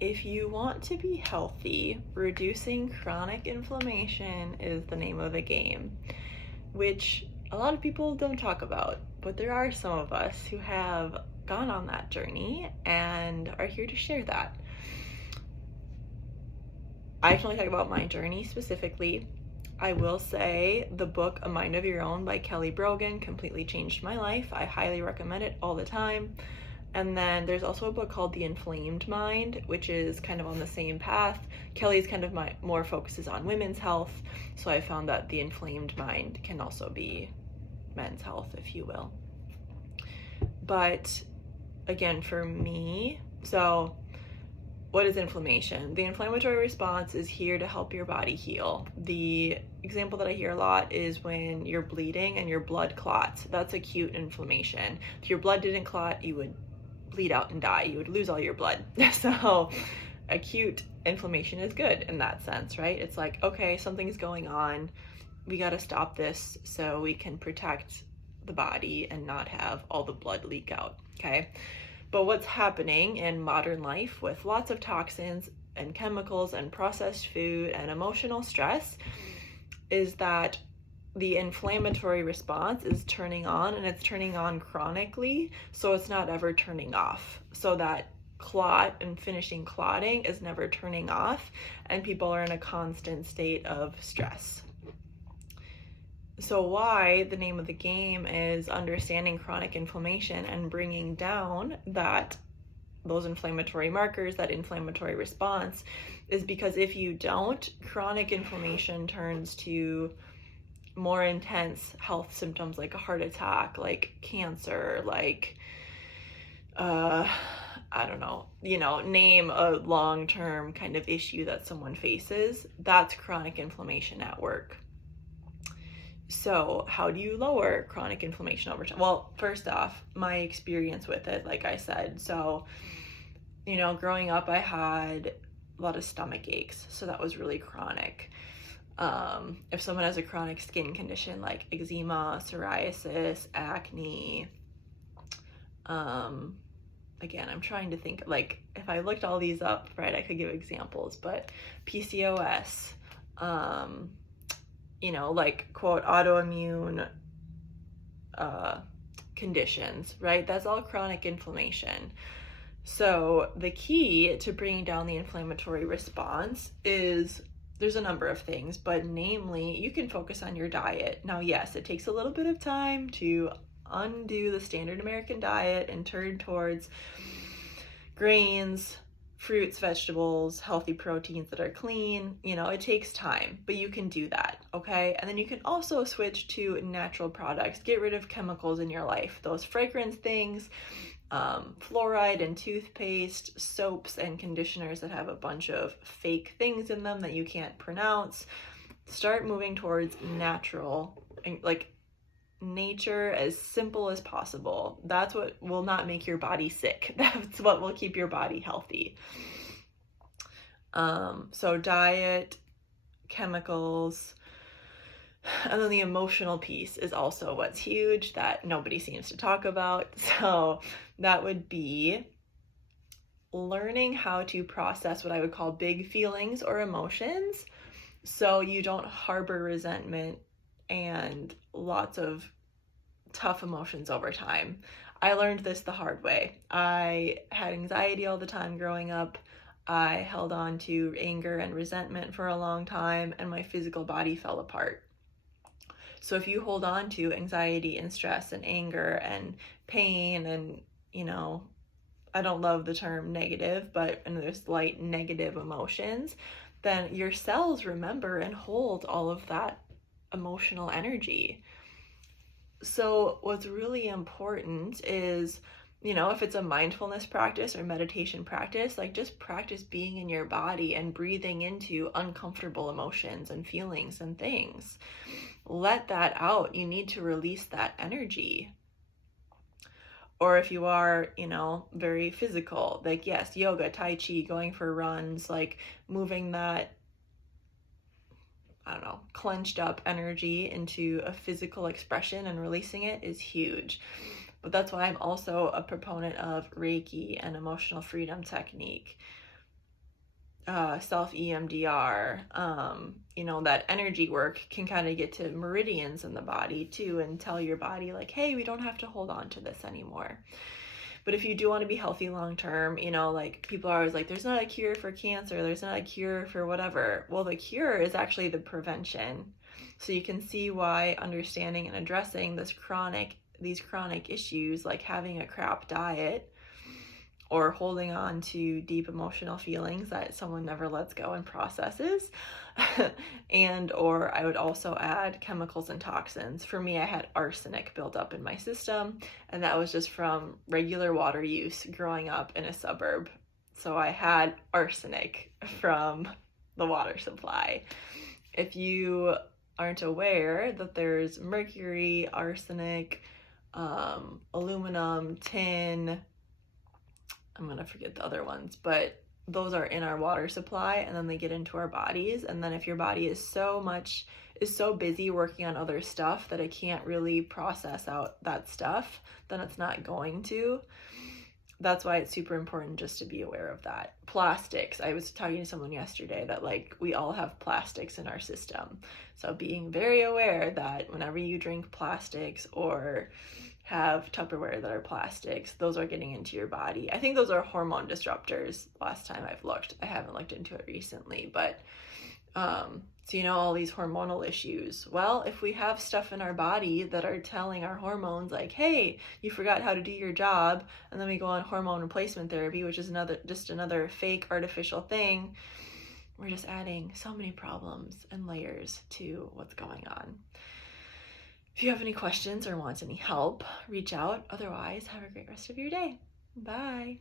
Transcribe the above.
If you want to be healthy, reducing chronic inflammation is the name of the game, which a lot of people don't talk about, but there are some of us who have gone on that journey and are here to share that. I can only talk about my journey specifically. I will say the book A Mind of Your Own by Kelly Brogan completely changed my life. I highly recommend it all the time. And then there's also a book called The Inflamed Mind, which is kind of on the same path. Kelly's kind of more focuses on women's health, so I found that The Inflamed Mind can also be men's health, if you will. But again, for me, so what is inflammation? The inflammatory response is here to help your body heal. The example that I hear a lot is when you're bleeding and your blood clots. That's acute inflammation. If your blood didn't clot, you would bleed out and die. You would lose all your blood. So acute inflammation is good in that sense, right? It's like, okay, something's going on. We got to stop this so we can protect the body and not have all the blood leak out, okay? But what's happening in modern life with lots of toxins and chemicals and processed food and emotional stress is that the inflammatory response is turning on, and it's turning on chronically, so it's not ever turning off. So that clot and finishing clotting is never turning off, and people are in a constant state of stress. So why the name of the game is understanding chronic inflammation and bringing down those inflammatory markers, that inflammatory response, is because if you don't, chronic inflammation turns to more intense health symptoms like a heart attack, like cancer, like I don't know, name a long-term kind of issue that someone faces. That's chronic inflammation at work. So how do you lower chronic inflammation over time? Well, first off, my experience with it, like I said, so, growing up, I had a lot of stomach aches, so that was really chronic. If someone has a chronic skin condition like eczema, psoriasis, acne, again, I'm trying to think, like, if I looked all these up, right, I could give examples, but PCOS, like, quote, autoimmune conditions, right? That's all chronic inflammation. So the key to bringing down the inflammatory response is, there's a number of things, but namely, you can focus on your diet. Now, yes, it takes a little bit of time to undo the standard American diet and turn towards grains, fruits, vegetables, healthy proteins that are clean. It takes time, but you can do that, okay? And then you can also switch to natural products. Get rid of chemicals in your life, those fragrance things, fluoride and toothpaste, soaps and conditioners that have a bunch of fake things in them that you can't pronounce. Start moving towards natural, like nature, as simple as possible. That's what will not make your body sick. That's what will keep your body healthy. So diet, chemicals, and then the emotional piece is also what's huge that nobody seems to talk about. So that would be learning how to process what I would call big feelings or emotions, so you don't harbor resentment and lots of tough emotions over time. I learned this the hard way. I had anxiety all the time growing up. I held on to anger and resentment for a long time, and my physical body fell apart. So if you hold on to anxiety and stress and anger and pain and, I don't love the term negative, but there's light negative emotions, then your cells remember and hold all of that emotional energy. So what's really important is, if it's a mindfulness practice or meditation practice, like, just practice being in your body and breathing into uncomfortable emotions and feelings and things. Let that out. You need to release that energy. Or if you are, very physical, like, yes, yoga, tai chi, going for runs, like moving that, clenched up energy into a physical expression and releasing it is huge. But that's why I'm also a proponent of Reiki and emotional freedom technique. self EMDR, that energy work can kind of get to meridians in the body too and tell your body like, hey, we don't have to hold on to this anymore. But if you do want to be healthy long term, like people are always like, there's not a cure for cancer, there's not a cure for whatever. Well, the cure is actually the prevention. So you can see why understanding and addressing these chronic issues, like having a crap diet or holding on to deep emotional feelings that someone never lets go and processes, or I would also add chemicals and toxins. For me, I had arsenic built up in my system, and that was just from regular water use growing up in a suburb. So I had arsenic from the water supply. If you aren't aware that there's mercury, arsenic, aluminum, tin, I'm going to forget the other ones, but those are in our water supply, and then they get into our bodies. And then if your body is so busy working on other stuff that it can't really process out that stuff, then it's not going to. That's why it's super important just to be aware of that. Plastics. I was talking to someone yesterday that like we all have plastics in our system. So being very aware that whenever you drink plastics or have Tupperware that are plastics, those are getting into your body. I think those are hormone disruptors last time I've looked. I haven't looked into it recently, but so all these hormonal issues. Well, if we have stuff in our body that are telling our hormones like, hey, you forgot how to do your job, and then we go on hormone replacement therapy, which is another fake artificial thing, we're just adding so many problems and layers to what's going on. If you have any questions or want any help, reach out. Otherwise, have a great rest of your day. Bye.